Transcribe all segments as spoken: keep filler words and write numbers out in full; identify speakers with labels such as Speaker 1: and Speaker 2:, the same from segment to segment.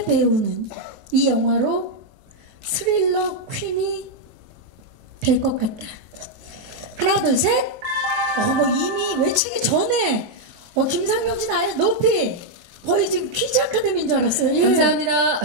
Speaker 1: 배우는 이 영화로 스릴러 퀸이 될 것 같다. 하나 둘 셋. 어, 뭐 이미 외치기 전에 어, 김상경 씨는 아예 높이 거의 지금 퀴즈 아카데미인 줄 알았어요. 예.
Speaker 2: 감사합니다.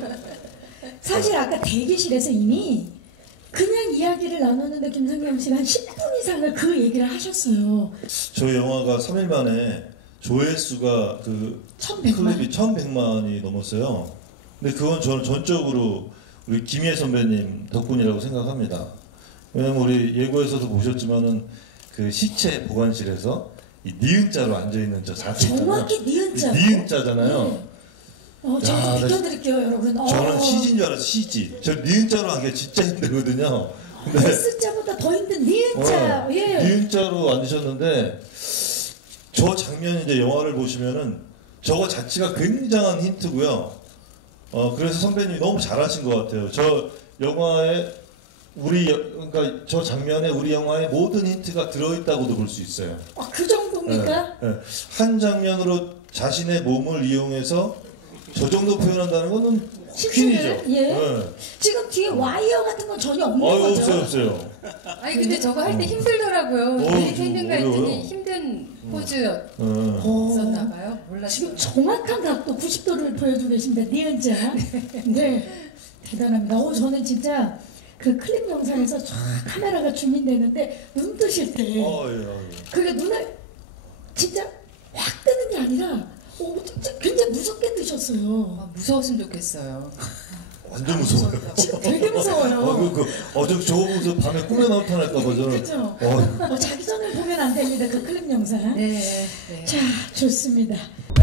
Speaker 1: 사실 아까 대기실에서 이미 그냥 이야기를 나눴는데 김상경 씨가 한 십 분 이상을 그 얘기를 하셨어요.
Speaker 3: 저희 영화가 삼 일 만에 조회수가 그
Speaker 1: 천백만.
Speaker 3: 클립이 천백만이 넘었어요. 근데 그건 저는 전적으로 우리 김희애 선배님 덕분이라고 생각합니다. 왜냐면 우리 예고에서도 보셨지만은 그 시체 보관실에서 이 니은자로 앉아있는 저 자세 있잖아요.
Speaker 1: 정확히 니은자.
Speaker 3: 니은자잖아요.
Speaker 1: 네. 어, 제가 좀 비켜드릴게요, 여러분.
Speaker 3: 저는
Speaker 1: 어.
Speaker 3: 시지인 줄 알았어요, 시지. 저 니은자로 하기가 진짜 힘들거든요. 근데
Speaker 1: S자보다 더 힘든 니은자.
Speaker 3: 어,
Speaker 1: 예.
Speaker 3: 니은자로 앉으셨는데 저 장면 이제 영화를 보시면은 저거 자체가 굉장한 힌트고요. 어 그래서 선배님이 너무 잘하신 것 같아요. 저 영화에 우리 그러니까 저 장면에 우리 영화의 모든 힌트가 들어있다고도 볼 수 있어요.
Speaker 1: 아, 그 정도입니까?
Speaker 3: 네, 네. 한 장면으로 자신의 몸을 이용해서 저 정도 표현한다는 거는 퀸이죠.
Speaker 1: 예.
Speaker 3: 네.
Speaker 1: 지금 뒤에 와이어 같은 건 전혀 없는
Speaker 3: 어,
Speaker 1: 거죠?
Speaker 3: 없어요, 없어요.
Speaker 2: 아니 근데 저거 할 때 힘들더라고요.
Speaker 3: 어,
Speaker 2: 왜 이렇게
Speaker 3: 좀
Speaker 2: 힘든가
Speaker 3: 어려워요.
Speaker 2: 했더니 힘든 포즈였었나
Speaker 3: 어.
Speaker 2: 봐요. 몰랐어요.
Speaker 1: 지금 정확한 각도 구십 도를 보여주고 계십니다. 니은자. 네. 대단합니다. 오, 저는 진짜 그 클립 영상에서 쫙 카메라가 줌인되는데 눈 뜨실 때
Speaker 3: 어, 예, 예.
Speaker 1: 그게 눈을 진짜 확 뜨는 게 아니라 오, 진짜 굉장히 무섭게 뜨셨어요.
Speaker 2: 아, 무서웠으면 좋겠어요.
Speaker 3: 완전 무서워요.
Speaker 1: 지금 되게 무서워요.
Speaker 3: 어, 그, 그, 어, 저, 저거 보면서 밤에 꿈에 나타날까봐 저는.
Speaker 1: 그렇죠.
Speaker 3: 어.
Speaker 1: 어, 자기 전에 보면 안 됩니다. 그 클립 영상.
Speaker 2: 네, 네.
Speaker 1: 자, 좋습니다.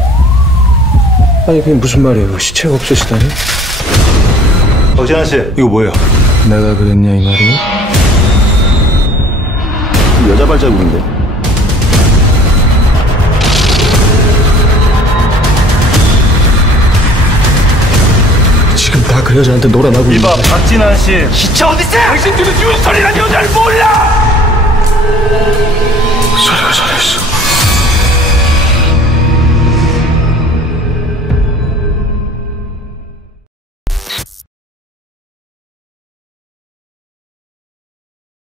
Speaker 4: 아니 그게 무슨 말이에요? 시체가 없으시다니?
Speaker 5: 박진환 씨, 이거 뭐예요?
Speaker 4: 내가 그랬냐 이 말이에요?
Speaker 5: 여자 발자국인데.
Speaker 4: 지금 다 그 여자한테 놀아나고
Speaker 5: 이봐,
Speaker 4: 있는데.
Speaker 5: 박진환 씨. 시체 어딨어? 당신들은 윤설이라는 여자를 몰라!